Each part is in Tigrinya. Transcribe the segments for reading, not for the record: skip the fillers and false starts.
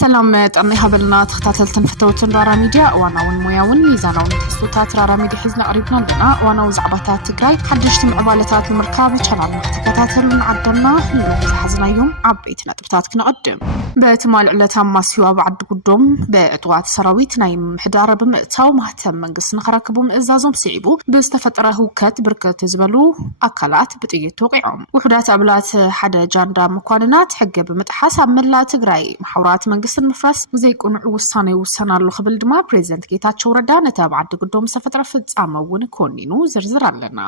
سلام طمي هبلنا تختاتلتن فتوتن رارا ميديا واناون موياون ميزاناون تحسوتات رارا ميديا حزنا قريبنا لنا واناو زعباتات تقراي حدشتم عبالتات المركاب شانال تكتاتلن عدلنا نلو زحزنا يوم عبيتنا تبتات كنقدم بتمال علتا ماسيوا بعد قدوم بأطوات سراويت نايم محدار بمئتاو مهتم منقص نخركبو مئزازم سعيبو بستفتره كات بركة زبلو أكلات بتقيت توقعهم وحدات أبلات حدا جاندا مكواننات حق بمتحاس عملا تقراي محورات منقص المفرس زي يكون وصاني وصانا خبل دما بريزنت ጌታቸው ረዳ ነታብ عد قدوم سفتره ፍጻመውን ኮኒኑ ዝርዝር አለና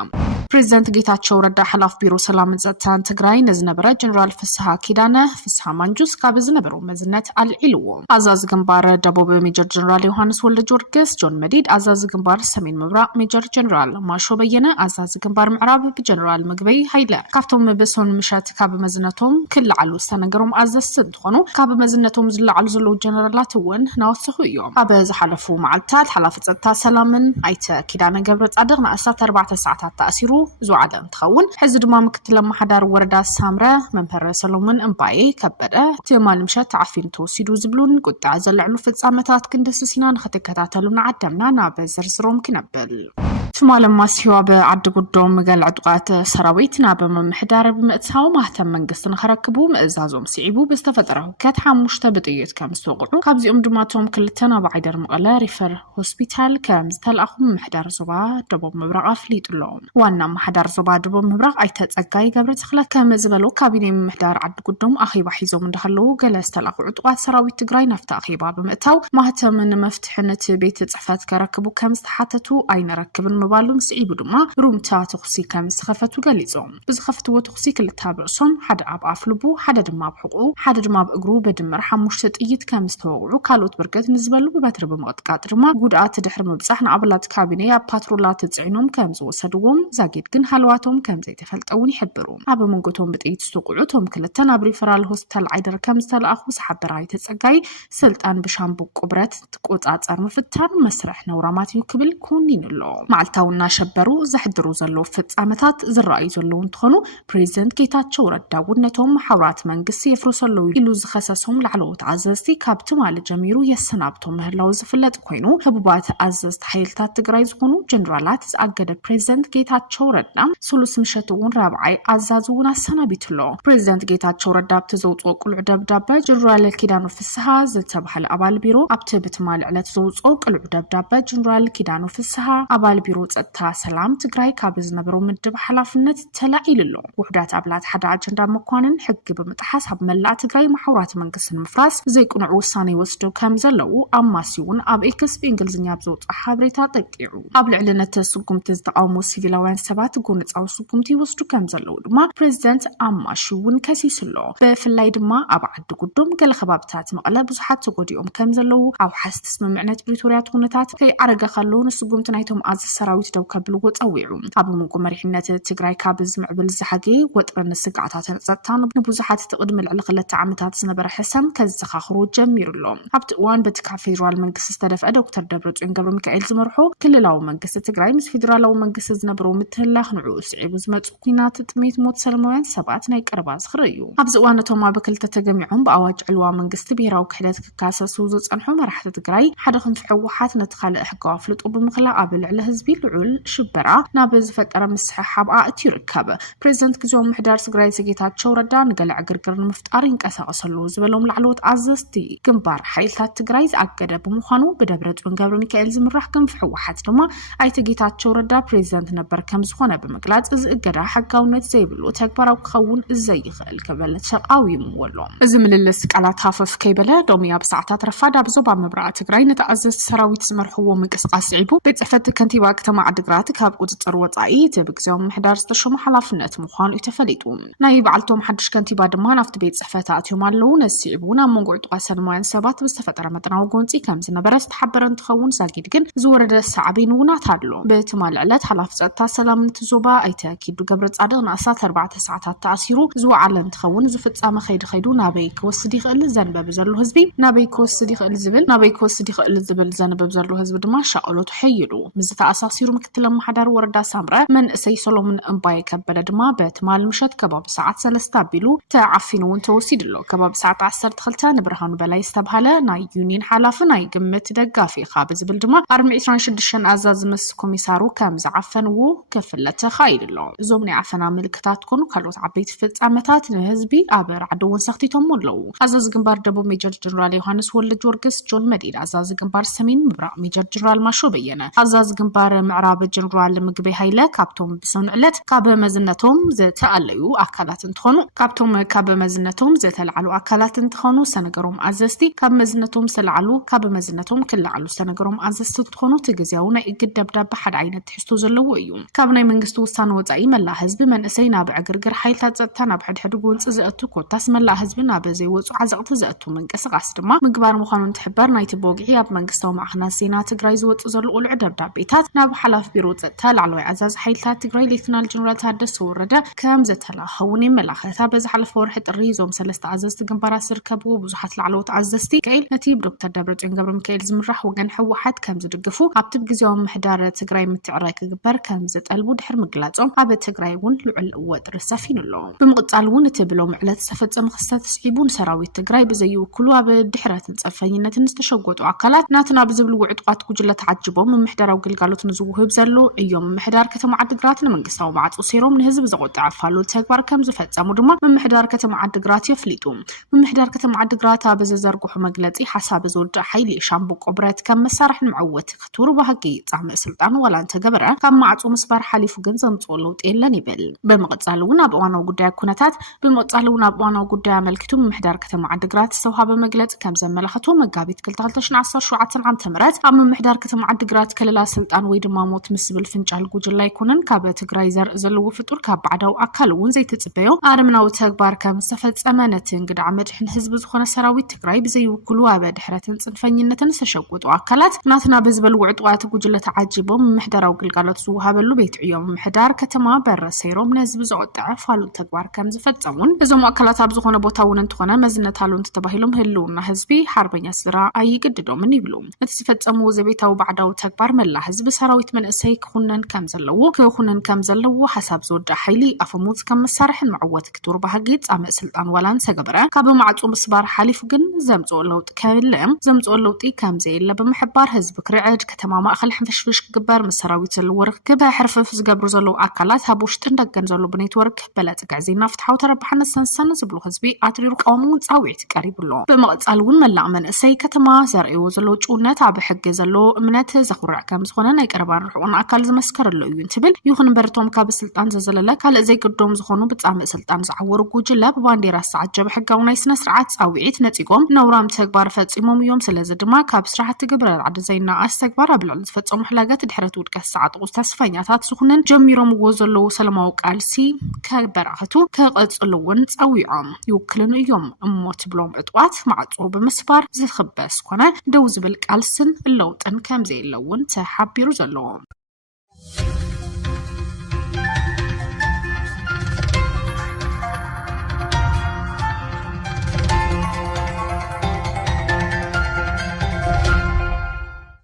ፕሬዝዳንት ጌታቸው ረዳ ሐላፍ ቢሮ ሰላም ጸጥታን ትግራይ ነዝነበረ ጀነራል ፍስሐ ኪዳነ ፍስሐ ማንጁስ ካብ ዝነበሩ መዝነት አልዒልዎ አዛዝ ግንባር ደቡብ ሜጀር ጀነራል ዮሐንስ ወልደ ጆርገስ ጆን መዲድ አዛዝ ግንባር ሰሜን ምብራቅ ሜጀር ጀነራል ማሾ በየነ አዛዝ ግንባር ምዕራብ ጀነራል ምግበይ ኃይለ ካብቶም በሶን ምሻት ካብ መዝነቶም ክልዓሉ ዝተነገሮም አዛዝ እንትኾኑ ካብ መዝነቶም ዝልዓሉ ዘሎ ጀነራላት ወን ናወስኹ እዮም አበ ዝሓለፉ መዓልታት ሐላፍ ጸጥታ ሰላምን አይተ ኪዳነ ገብረ ጻድቅ ንኣሳት 4 ሰዓታት ተኣሲሩ زوعدا تخون حزب ما مكتل محدار وردا سامرة منبر سلومن امباي كبدا تمال مشات تعفين توسيدو زبلون قد عزلعلو في الصامتات كندسو سينان ختكتاتلون عدمنا نابزرزروم كنبل تمال ماسيوا بعد قدوم مقال عدقات سراويتنا بمحدار بمئتساو مهتم منقص نخركبو مئزازوم سعيبو بستفتره كاتحا مشتبطيت كامستوقعو قابزي دماتهم كلتنا بعيدر مقالا ريفر هوسبيتال كامزتال أخو محدار زبا دبو مبرق أفليت اللوم وانا محدار زبا دبو مبرق ايتا تسقاي قبرت خلا كامزبلو كابيني محدار عد قدوم أخي بحيزو من دخلو قلاستال أخو عدقات سراويت تقراي نفتا أخي باب مئتاو مهتم من مفتحنة بيت صحفات كركبو كامستحاتتو أين ركبن مبالو مسعيبو دما رومتا تخصي كامستخفتو قليزوم بزخفتو تخصي كل تابعصوم حدا أب أفلبو حدا دما بحقو حدا دما بأقرو بدمر حموشتت إيت كامستوقعو كالوت برقات نزبلو بباتر بمقطقات دما قودعات تدحر مبزحنا عبلات كابينيا باترولات تزعينوم كامزو سدوم زاقيد كن حلواتهم كم زي تفلتقون يحبرون عبا منقوتهم بتأيت استوقعوتهم كلتنا بريفرال هوسبتال عيدر كامزتال أخو سحبراي تسقاي سلطان بشامبو قبرات تقوط عطار مفتان مسرح نورامات يكبل كونين اللوم معلتاونا شبرو زحدرو زلو فتعامتات زرائي زلو انتخونو بريزنت كيتاتشو رداودنتهم محورات منقسي يفرسلو إلو زخساسهم لعلوت عزازتي كابتو مال جميرو يسنابتهم مهلاو زفلت كوينو هبوبات عزازت حيلتات تقراي زخونو جنرالات زأقد بريزنت ጌታቸው ረዳ ሱሉስ ምሸቱን ራብዓይ አዛዙና ሰናቢትሎ ፕሬዝዳንት ጌታቸው ረዳ ተዘውጾ ቁልዕ ደብዳቤ ጀነራል ኪዳኑ ፍስሐ ዝተባህለ አባል ቢሮ ኣብተ ብትማል ዕለት ዘውጾ ቁልዕ ደብዳቤ ጀነራል ኪዳኑ ፍስሐ አባል ቢሮ ጸጥታ ሰላም ትግራይ ካብ ዝነበሩ ምድብ ሓላፍነት ተላኢልሎ ውሕዳት አብላት ሓደ አጀንዳ መኳንን ሕግ በመጥሓስ ኣብ መላእ ትግራይ ማሕወራት መንግስትን ምፍራስ ዘይቁንዑ ውሳኔ ወስደው ከም ዘለው ኣማሲውን ኣብ ኤክስ በእንግሊዝኛ ብዘውጾ ሓበሬታ ጠቂዑ ኣብ ልዕልነት ተስጉምቲ ዝተቃውሞ ሲቪላውያን ሰባት ጎንጻው ሱጉምቲ ወስዱ ከም ዘለው ድማ ፕሬዝዳንት ኣማሽውን ከሲስሎ በፍላይ ድማ ኣብ ዓዲ ጉዶም ገለ ከባብታት መቀለ ብዙሓት ተጎዲኦም ከም ዘለው ኣብ ሓስት ስምምዕነት ፕሪቶሪያ ኩነታት ከይ ዓረጋ ካለው ንሱጉምቲ ናይቶም ኣዝ ሰራዊት ደው ከብልዎ ጸዊዑ ኣብ መንጎ መሪሕነት ትግራይ ካብ ዝምዕብል ዝሓገ ወጥረን ስጋዓታትን ጸጥታን ንብዙሓት ተቅድም ልዕሊ 2 ዓመታት ዝነበረ ሕሰም ከዘኻኽሩ ጀሚሩሎ ኣብቲ እዋን በቲ ካብ ፌደራል መንግስቲ ዝተደፍአ ዶክተር ደብረጽዮን ገብረ ሚካኤል ዝመርሖ ክልላዊ መንግስቲ ትግራይ ምስ ፌደራላዊ መንግስቲ ዝነበሩ ምትህላኽ ንዑ ስዒቡ ዝመጹ ኩናት ጥሜት ሞት ሰለማውያን ሰባት ናይ ቀረባ ዝኽርዩ ኣብዚ እዋነቶም ኣብ ክልተ ተገሚዖም ብኣዋጅ ዕልዋ መንግስቲ ብሄራዊ ክሕደት ክካሰሱ ዝጸንሑ መራሕቲ ትግራይ ሓደ ክንፍ ሕወሓት ነቲ ካልእ ሕጋዊ ኣፍልጦ ብምኽላእ ኣብ ልዕሊ ህዝቢ ልዑል ሽበራ ናብ ዝፈጠረ ምስሕሓብ ኣእትዩ ይርከብ ፕሬዝዳንት ግዜያዊ ምሕዳር ትግራይ ጌታቸው ረዳ ንገለ ዕግርግር ንምፍጣር ይንቀሳቐሰሉ ዝበሎም ላዕለዎት ኣዘዝቲ ግንባር ሓይልታት ትግራይ ዝኣገደ ብምዃኑ ብደብረጽዮን ገብረ ሚካኤል ዝምራሕ ክንፍ ሕወሓት ድማ ኣይተ ጌታቸው ረዳ ፕሬዝዳንት ነበር ከም ዝኾነ ብምግላጽ እዚ እገዳ ሕጋውነት ዘይብሉ ተግባራዊ ክኸውን ዘይኽእል ከበለ ተቃዊምዎሎ እዚ ምልልስ ቃላት ሃፈፍ ከይበለ ዶሚ ኣብ ሰዓታት ረፋድ ኣብ ዞባ ምብራቕ ትግራይ ነተኣዘዝቲ ሰራዊት ዝመርሕዎ ምንቅስቃስ ስዒቡ ቤት ጽሕፈት ከንቲባ ከተማ ዓዲግራት ካብ ቁፅጥር ወጻኢ ግዜያዊ ምሕዳር ዝተሾመ ሓላፍነት ምዃኑ እዩ ተፈሊጡ ናይ በዓልቶም ሓድሽ ከንቲባ ድማ ናብቲ ቤት ጽሕፈት ኣትዮም ኣለዉ ነሲዕቡ ናብ መንጎ ዕጡቃት ሰለማውያን ሰባት ብዝተፈጠረ መጠናዊ ጎንፂ ከም ዝነበረ ዝተሓበረ እንትኸውን ዛጊድ ግን ዝወረደ ሳዕቤን እውን تادلو بتمال علت حلاف زتا سلام نتزوبا أيتأكيد قبرت عدغ نقصات 4 ساعات تأثيرو زو على تخون زفت سام خيدو نابيك وصديق الزنب بزلو هزبي نابيك وصديق الزبل نابيك وصديق الزبل زنب بزلو هزب دما شاءلو تحيلو مزتا أساسيرو مكتلم محدار وردا سامرة من سيسلو من أمباي كبلد ما بتمال مشت كباب ساعات سلستا بيلو تعفينو توسيدلو كباب ساعات 10 دخلتا نبرهان بلا يستبهلا ناي يونين حلاف ناي قمت دقافي خابز بالدما 426 أزاز مس كوميسارو كام زعفنو كفلته خايلو زومني عفنا ملكتاتكم كالوت عبيت فጻመታት ንህዝቢ አበር ዓደውን ሰኽቲቶም ሞለው አዛዝ ግንባር ደቡብ ሜጀር ጀነራል ዮሐንስ ወልደ ጊዮርጊስ ጆን መዲድ አዛዝ ግንባር ሰሜን ምብራቅ ሜጀር ጀነራል ማሾ በየነ አዛዝ ግንባር ምዕራብ ጀነራል ምግቤ ኃይለ ካብቶም ብሰንዕለት ካብ መዝነቶም ዘተአለዩ አካላት እንትኾኑ ካብቶም ካብ መዝነቶም ዘተላዕሉ አካላት እንትኾኑ ሰነገሮም አዘስቲ ካብ መዝነቶም ሰላዕሉ ካብ መዝነቶም ክላዕሉ ሰነገሮም አዘስቲ እንትኾኑ ትግዚያው ናይ እግድ ደብዳቤ ሓደ ዓይነት ትሕዝቶ ዘለዎ እዩ ካብ ናይ መንግስቲ ውሳነ ወጻኢ መላ ህዝቢ መንእሰይ ናብ ዕግርግር ሓይልታት ጸጥታ ናብ ሕድሕድ ጎንጽ ዘእቱ ኮታስ መላ ህዝቢ ናብ ዘይወጹ ዓዘቕቲ ዘእቱ መንቀሳቐስ ድማ ምግባር ምዃኑ እንትሕበር ናይቲ ቦግዒ ኣብ መንግስታዊ ማዕኸናት ዜና ትግራይ ዝወጡ ዘሎ ቁልዕ ደብዳቤታት ናብ ሓላፍ ቢሮ ጸጥታ ላዕለዋይ ኣዛዚ ሓይልታት ትግራይ ሌተናል ጀነራል ታደሰ ወረደ ከም ዘተላኸውን የመላኽታ በዝሓለፈ ወርሒ ጥሪ ዞም ሰለስተ ኣዘዝቲ ግንባራት ዝርከብዎ ብዙሓት ላዕለዎት ኣዘዝቲ ከኢል ነቲ ብዶክተር ደብረጽዮን ገብረ ሚካኤል ዝምራሕ ወገን ሕወሓት ከም ዝድግፉ ኣብቲ ግዜያዊ ምሕዳር ትግራይ ምትዕራይ ክግበር ከም ዘጠልቡ ድሕር ምግላጾም ኣብ ትግራይ እውን ልዑል ወጥሪ ሰፊኑሎ بمقطع الون تبلو معلت سفتصم خصات سعيبون سراويت تግራይ بزيوكلو ኣብ ድሕረትን ጸፈኝነትን ዝተሸጎጡ አካላት ናትና ብዝብሉ ውዕጥቋት ጉጅለ ተዓጅቦም ምሕደራው ግልጋሎት ንዝውህብ ዘሎ እዮም ምሕዳር ከተማ ዓድግራት ንመንግስታዊ ማዕጾ ሴሮም ንህዝብ ዘቆጣዕ ፋሉ ተግባር ከም ዝፈጸሙ ድማ ምሕዳር ከተማ ዓድግራት ይፍሊጡ ምሕዳር ከተማ ዓድግራት ኣብ ዘዘርግሑ መግለጺ ሓሳብ ዝወድእ ሓይሊ ሻምቡቆ ብረት ከም መሳርሕ ንመዓወት ክቱር ባህጊ ጻመ ስልጣን ወላ እንተገበረ ካብ ማዕጾ ምስባር ሓሊፉ ግን ዘምጽኦ ለውጥ የለን ይብል በመቀጻል እውን ኣብ ዋናው ጉዳይ ኩነታት በመጻለውና በዋናው ጉዳይ አመልክቱ ምሕዳር ከተማ ዓድግራት ዝተውሃበ መግለጽ ከም ዘመላኽቶ መጋቢት 2017 ዓመተ ምህረት ኣብ ምሕዳር ከተማ ዓድግራት ከለላ ስልጣን ወይ ድማ ሞት ምስብል ፍንጫል ጉጅለ ይኩነን ካብ ትግራይ ዘርኢ ዘለዎ ፍጡር ካብ ባዕዳው አካል እውን ዘይተጽበዮ ኣረምናዊ ተግባር ከም ዝተፈጸመ ነቲ እንግዳ መድሕን ህዝቢ ዝኾነ ሰራዊት ትግራይ ብዘይውክሉ ኣብ ድሕረትን ጽንፈኝነትን ዝተሸጎጡ አካላት ናትና ብዝበል ውዕጥቋት ጉጅለ ተዓጅቦም ምሕዳራዊ ግልጋሎት ዝውሃበሉ ቤት ዕዮም ምሕዳር ከተማ በረሰይሮም ነህዝቢ ዘቆጣዕ ፋሉ ተግባር ከም ዝፈጸሙን እዞም አካላት ኣብ ዝኾነ ቦታ እውን እንትኾነ መዝነታሉ እንተባሂሎም ህልውና ህዝቢ ሓርበኛ ስራ ኣይግድዶምን ይብሉ እቲ ዝፈጸሙ ዘቤታው ባዕዳው ተግባር መላ ህዝቢ ሰራዊት መንእሰይ ክኹነን ከም ዘለዎ ሓሳብ ዝወድእ ሓይሊ ኣፈሙዝ ከም መሳርሕን መዕወት ክቱር ባህጊ ጻመእ ስልጣን ዋላን ሰገበረ ካብ ማዕጾ ምስባር ሓሊፉ ግን ዘምጽኦ ለውጥ ከብለም ዘምጽኦ ለውጢ ከም ዘየለ ብምሕባር ህዝቢ ክርዕድ ከተማ ማእኸል ሕንፍሽፍሽ ክግበር መሰራዊት ዘለዎ ርክብ ሕርፍፍ ዝገብሩ ዘለዉ አካላት ኣብ ውሽጢ እንደገን ዘሎ ብኔትወርክ በለጥ ጋዜና ፍትሓው ተረባሕነት ሰንሰነ ዝብሉ ህዝቢ ኣትሪሩ ቃውሙ ጻውዒት ቀሪብሎ በመቀጻል እውን መላእ መንእሰይ ከተማ ዘርእዮ ዘሎ ጩነት ኣብ ሕጊ ዘሎ እምነት ዘኽርዕ ከም ዝኾነ ናይ ቀረባን ርሑቕን አካል ዝመስከረሉ እዩ እንትብል ይኹን በርቶም ካብ ስልጣን ዘዘለለ ካልእ ዘይግዶም ዝኾኑ ብጻምእ ስልጣን ዝዓወሩ ጉጅለ ብባንዴራ ዝተዓጀበ ሕጋዊ ናይ ስነ ስርዓት ጻውዒት ነጺጎም ነውራም ተግባር ፈጺሞም እዮም ስለዚ ድማ ካብ ስራሕቲ ግብረ ዓዲ ዘይናኣስ ተግባር ኣብ ልዕሊ ዝፈጸሙ ሕላገት ድሕረት ውድቀት ሰዓጥቑ ተስፈኛታት ዝኾነን ጀሚሮምዎ ዘለዉ ሰለማዊ ቃልሲ ከበራኽቱ ከቐጽሉውን ጸዊዖም ይውክልን እዮም እሞት ብሎም ዕጥዋት ማዕጾ ብምስባር ዝኽበስ ኮነ ደው ዝብል ቃልስን ለውጥን ከም ዘየለውን ተሓቢሩ ዘለዎ